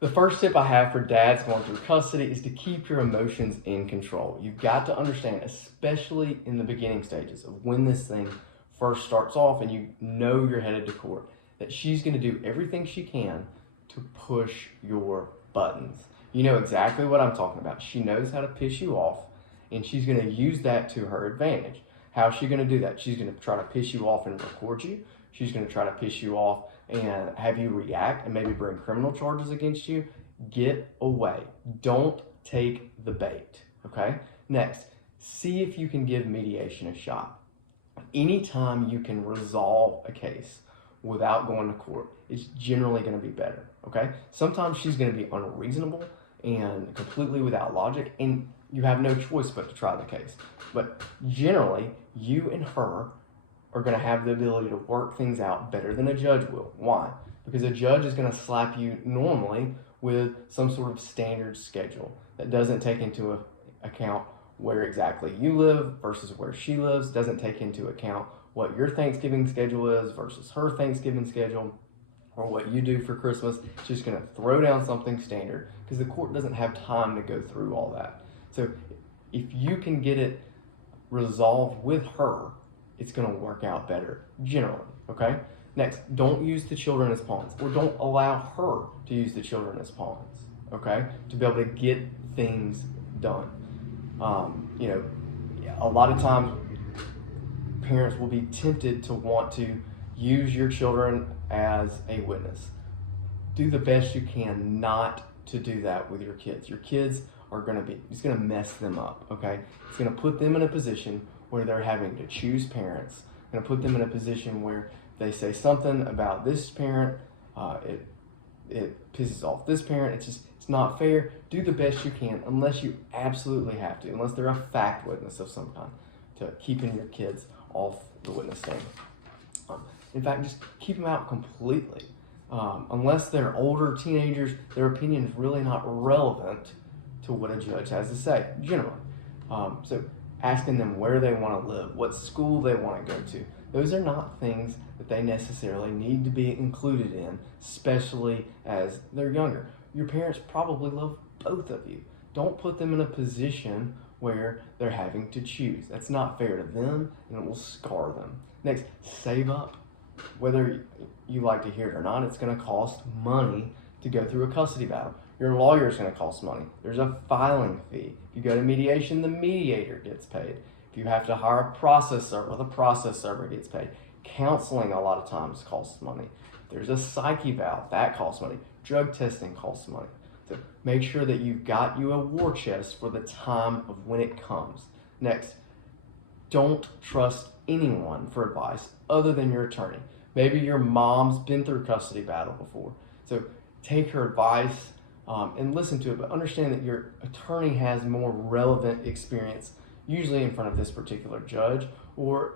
The first tip I have for dads going through custody is to keep your emotions in control. You've got to understand, especially in the beginning stages of when this thing first starts off and you know you're headed to court, that she's going to do everything she can to push your buttons. You know exactly what I'm talking about. She knows how to piss you off, and she's going to use that to her advantage. How's she going to do that? She's going to try to piss you off and record you. She's going to try to piss you off and have you react and maybe bring criminal charges against you. Get away. Don't take the bait, okay? Next, see if you can give mediation a shot. Anytime you can resolve a case without going to court, it's generally going to be better, okay? Sometimes she's going to be unreasonable and completely without logic, and you have no choice but to try the case. But generally, you and her are going to have the ability to work things out better than a judge will. Why? Because a judge is going to slap you normally with some sort of standard schedule that doesn't take into account where exactly you live versus where she lives, doesn't take into account what your Thanksgiving schedule is versus her Thanksgiving schedule, or what you do for Christmas. It's just going to throw down something standard because the court doesn't have time to go through all that. So if you can get it resolved with her, it's going to work out better generally, okay? Next, don't use the children as pawns, or don't allow her to use the children as pawns, okay? To be able to get things done. You know, a lot of times parents will be tempted to want to use your children as a witness. Do the best you can not to do that with your kids. Your kids are going to be, it's going to mess them up, okay? It's going to put them in a position where they're having to choose parents. Going to put them in a position where they say something about this parent, it pisses off this parent. It's not fair. Do the best you can, unless you absolutely have to, unless they're a fact witness of some kind, to keeping your kids off the witness stand. In fact, just keep them out completely. Unless they're older teenagers, their opinion is really not relevant to what a judge has to say, generally. So asking them where they want to live, what school they want to go to, those are not things that they necessarily need to be included in, especially as they're younger. Your parents probably love both of you. Don't put them in a position where they're having to choose. That's not fair to them, and it will scar them. Next, save up. Whether you like to hear it or not, it's going to cost money to go through a custody battle. Your lawyer is going to cost money. There's a filing fee. If you go to mediation, the mediator gets paid. If you have to hire a process server, the process server gets paid. Counseling a lot of times costs money. There's a psych eval, that costs money. Drug testing costs money. So make sure that you've got you a war chest for the time of when it comes. Next, don't trust anyone for advice other than your attorney. Maybe your mom's been through custody battle before. So take her advice and listen to it, but understand that your attorney has more relevant experience, usually in front of this particular judge, or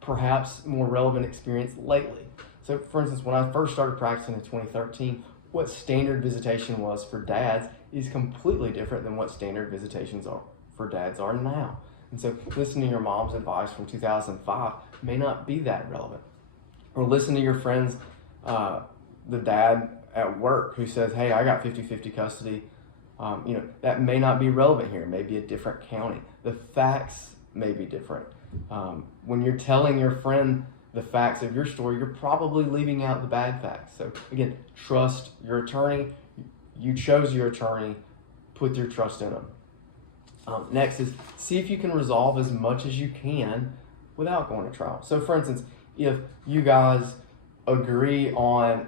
perhaps more relevant experience lately. So for instance, when I first started practicing in 2013, what standard visitation was for dads is completely different than what standard visitations are for dads are now. And so listen to your mom's advice from 2005 may not be that relevant. Or listen to your friends, the dad at work who says, hey, I got 50-50 custody. That may not be relevant here. It may be a different county. The facts may be different. When you're telling your friend the facts of your story, you're probably leaving out the bad facts. So again, trust your attorney. You chose your attorney. Put your trust in them. Next is see if you can resolve as much as you can without going to trial. So for instance, if you guys agree on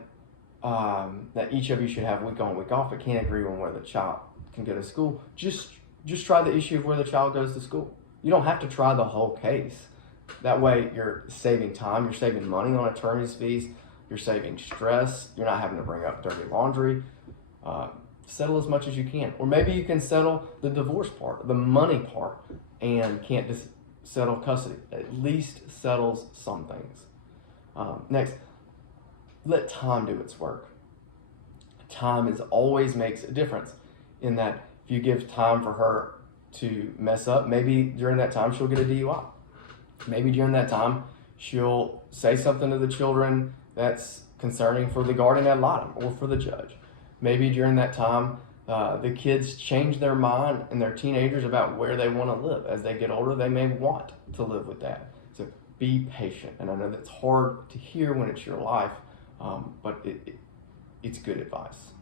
that each of you should have week on, week off, but can't agree on where the child can go to school, just try the issue of where the child goes to school. You don't have to try the whole case. That way you're saving time, you're saving money on attorney's fees, you're saving stress, you're not having to bring up dirty laundry. Settle as much as you can. Or maybe you can settle the divorce part, the money part, and can't just settle custody. At least settles some things. Next, let time do its work. Time always makes a difference in that if you give time for her to mess up, maybe during that time she'll get a DUI. Maybe during that time she'll say something to the children that's concerning for the guardian ad litem or for the judge. Maybe during that time, the kids change their mind and they're teenagers about where they want to live. As they get older, they may want to live with dad. So be patient. And I know that's hard to hear when it's your life, but it's good advice.